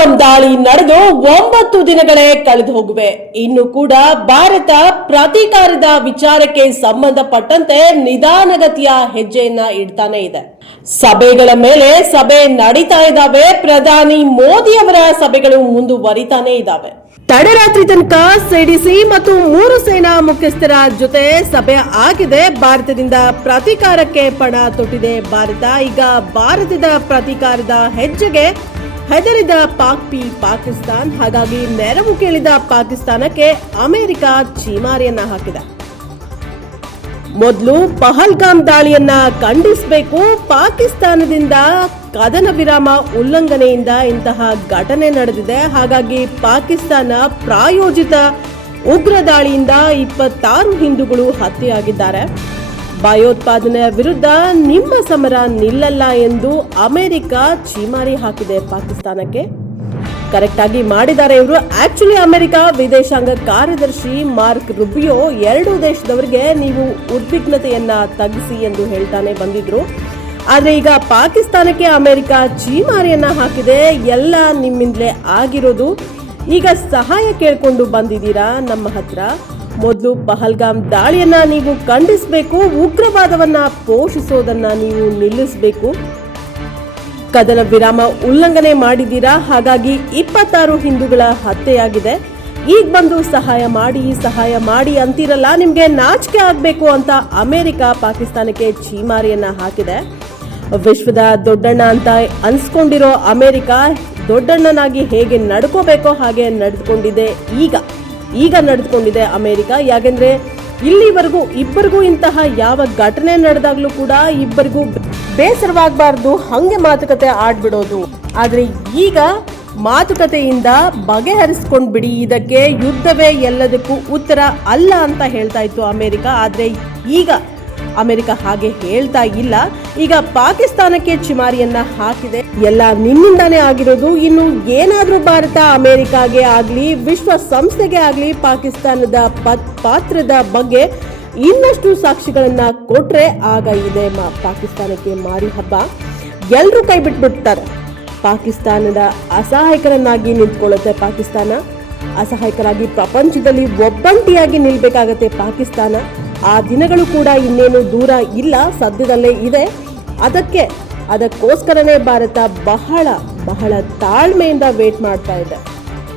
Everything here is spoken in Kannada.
ಪಹಲ್ಗಾಮ್ ದಾಳಿ ನಡೆದು ಒಂಬತ್ತು ದಿನಗಳೇ ಕಳೆದು ಹೋಗುವೆ. ಇನ್ನು ಕೂಡ ಭಾರತ ಪ್ರತೀಕಾರದ ವಿಚಾರಕ್ಕೆ ಸಂಬಂಧಪಟ್ಟಂತೆ ನಿಧಾನಗತಿಯ ಹೆಜ್ಜೆಯನ್ನ ಇಡ್ತಾನೆ ಇದೆ. ಸಭೆಗಳ ಮೇಲೆ ಸಭೆ ನಡೀತಾ ಇದ್ದಾವೆ ಪ್ರಧಾನಿ ಮೋದಿಯವರ ಸಭೆಗಳು ಮುಂದುವರಿತಾನೆ ಇದ್ದಾವೆ ತಡರಾತ್ರಿ ತನಕ ಸಿಡಿಸಿ ಮತ್ತು ಮೂರು ಸೇನಾ ಮುಖ್ಯಸ್ಥರ ಜೊತೆ ಸಭೆ ಆಗಿದೆ. ಭಾರತದಿಂದ ಪ್ರತೀಕಾರಕ್ಕೆ ಪಣ ತೊಟ್ಟಿದೆ ಭಾರತ. ಈಗ ಭಾರತದ ಪ್ರತೀಕಾರದ ಹೆಜ್ಜೆಗೆ ಹೆದರಿದ ಪಾಕ್ ಪಿ ಪಾಕಿಸ್ತಾನ್, ಹಾಗಾಗಿ ನೆರವು ಕೇಳಿದ ಪಾಕಿಸ್ತಾನಕ್ಕೆ ಅಮೆರಿಕ ಚೀಮಾರಿಯನ್ನ ಹಾಕಿದೆ. ಮೊದಲು ಪಹಲ್ಗಾಮ್ ದಾಳಿಯನ್ನ ಖಂಡಿಸಬೇಕು, ಪಾಕಿಸ್ತಾನದಿಂದ ಕದನ ವಿರಾಮ ಉಲ್ಲಂಘನೆಯಿಂದ ಇಂತಹ ಘಟನೆ ನಡೆದಿದೆ. ಹಾಗಾಗಿ ಪಾಕಿಸ್ತಾನ ಪ್ರಾಯೋಜಿತ ಉಗ್ರ ದಾಳಿಯಿಂದ ಇಪ್ಪತ್ತಾರು ಹಿಂದೂಗಳು ಹತ್ಯೆಯಾಗಿದ್ದಾರೆ. ಭಯೋತ್ಪಾದನೆಯ ವಿರುದ್ಧ ನಿಮ್ಮ ಸಮರ ನಿಲ್ಲಲ್ಲ ಎಂದು ಅಮೆರಿಕ ಚೀಮಾರಿ ಹಾಕಿದೆ ಪಾಕಿಸ್ತಾನಕ್ಕೆ. ಕರೆಕ್ಟ್ ಆಗಿ ಮಾಡಿದ್ದಾರೆ ಇವರು. ಆಕ್ಚುಲಿ ಅಮೆರಿಕ ವಿದೇಶಾಂಗ ಕಾರ್ಯದರ್ಶಿ ಮಾರ್ಕ್ ರುಬಿಯೋ ಎರಡೂ ದೇಶದವರಿಗೆ ನೀವು ಉದ್ವಿಗ್ನತೆಯನ್ನ ತಗ್ಗಿಸಿ ಎಂದು ಹೇಳ್ತಾನೆ ಬಂದಿದ್ರು. ಆದ್ರೆ ಈಗ ಪಾಕಿಸ್ತಾನಕ್ಕೆ ಅಮೆರಿಕ ಚೀಮಾರಿಯನ್ನ ಹಾಕಿದೆ. ಎಲ್ಲ ನಿಮ್ಮಿಂದಲೇ ಆಗಿರೋದು. ಈಗ ಸಹಾಯ ಕೇಳಿಕೊಂಡು ಬಂದಿದ್ದೀರಾ ನಮ್ಮ ಹತ್ರ? ಮೊದಲು ಪಹಲ್ಗಾಮ್ ದಾಳಿಯನ್ನ ನೀವು ಖಂಡಿಸಬೇಕು, ಉಗ್ರವಾದವನ್ನ ಪೋಷಿಸೋದನ್ನ ನೀವು ನಿಲ್ಲಿಸಬೇಕು. ಕದನ ವಿರಾಮ ಉಲ್ಲಂಘನೆ ಮಾಡಿದ್ದೀರಾ? ಹಾಗಾಗಿ ಇಪ್ಪತ್ತಾರು ಹಿಂದೂಗಳ ಹತ್ಯೆಯಾಗಿದೆ. ಈಗ ಬಂದು ಸಹಾಯ ಮಾಡಿ ಸಹಾಯ ಮಾಡಿ ಅಂತಿರಲ್ಲ, ನಿಮಗೆ ನಾಚಿಕೆ ಆಗಬೇಕು ಅಂತ ಅಮೆರಿಕ ಪಾಕಿಸ್ತಾನಕ್ಕೆ ಛೀಮಾರಿಯನ್ನ ಹಾಕಿದೆ. ವಿಶ್ವದ ದೊಡ್ಡಣ್ಣ ಅಂತ ಅನ್ಸ್ಕೊಂಡಿರೋ ಅಮೆರಿಕ ದೊಡ್ಡಣ್ಣನಾಗಿ ಹೇಗೆ ನಡ್ಕೋಬೇಕೋ ಹಾಗೆ ನಡೆದುಕೊಂಡಿದೆ ಈಗ. ಈಗ ನಡೆದುಕೊಂಡಿದೆ ಅಮೆರಿಕ. ಯಾಕೆಂದ್ರೆ ಇಲ್ಲಿವರೆಗೂ ಇಬ್ಬರಿಗೂ ಇಂತಹ ಯಾವ ಘಟನೆ ನಡೆದಾಗ್ಲೂ ಕೂಡ ಇಬ್ಬರಿಗೂ ಬೇಸರವಾಗಬಾರ್ದು, ಹಂಗೆ ಮಾತುಕತೆ ಆಡ್ಬಿಡೋದು. ಆದ್ರೆ ಈಗ ಮಾತುಕತೆಯಿಂದ ಬಗೆಹರಿಸ್ಕೊಂಡು ಬಿಡಿ, ಇದಕ್ಕೆ ಯುದ್ಧವೇ ಎಲ್ಲದಕ್ಕೂ ಉತ್ತರ ಅಲ್ಲ ಅಂತ ಹೇಳ್ತಾ ಇತ್ತು ಅಮೆರಿಕ. ಆದ್ರೆ ಈಗ ಅಮೆರಿಕ ಹಾಗೆ ಹೇಳ್ತಾ ಇಲ್ಲ. ಈಗ ಪಾಕಿಸ್ತಾನಕ್ಕೆ ಚಿಮಾರಿಯನ್ನ ಹಾಕಿದೆ. ಎಲ್ಲ ನಿಮ್ಮಿಂದಾನೇ ಆಗಿರೋದು. ಇನ್ನು ಏನಾದ್ರೂ ಭಾರತ ಅಮೆರಿಕಾಗೆ ಆಗ್ಲಿ ವಿಶ್ವ ಸಂಸ್ಥೆಗೆ ಆಗ್ಲಿ ಪಾಕಿಸ್ತಾನದ ಪತ್- ಪಾತ್ರದ ಬಗ್ಗೆ ಇನ್ನಷ್ಟು ಸಾಕ್ಷಿಗಳನ್ನ ಕೊಟ್ರೆ ಆಗ ಇದೆ ಪಾಕಿಸ್ತಾನಕ್ಕೆ ಮಾರಿ ಹಬ್ಬ. ಎಲ್ಲರೂ ಕೈ ಬಿಟ್ಬಿಡ್ತಾರೆ. ಪಾಕಿಸ್ತಾನದ ಅಸಹಾಯಕರನ್ನಾಗಿ ನಿಂತ್ಕೊಳ್ಳುತ್ತೆ ಪಾಕಿಸ್ತಾನ. ಅಸಹಾಯಕರಾಗಿ ಪ್ರಪಂಚದಲ್ಲಿ ಒಬ್ಬಂಟಿಯಾಗಿ ನಿಲ್ಬೇಕಾಗತ್ತೆ ಪಾಕಿಸ್ತಾನ. ಆ ದಿನಗಳು ಕೂಡ ಇನ್ನೇನು ದೂರ ಇಲ್ಲ, ಸದ್ಯದಲ್ಲೇ ಇದೆ. ಅದಕ್ಕೆ ಅದಕ್ಕೋಸ್ಕರನೇ ಭಾರತ ಬಹಳ ಬಹಳ ತಾಳ್ಮೆಯಿಂದ ವೇಟ್ ಮಾಡ್ತಾ ಇದೆ.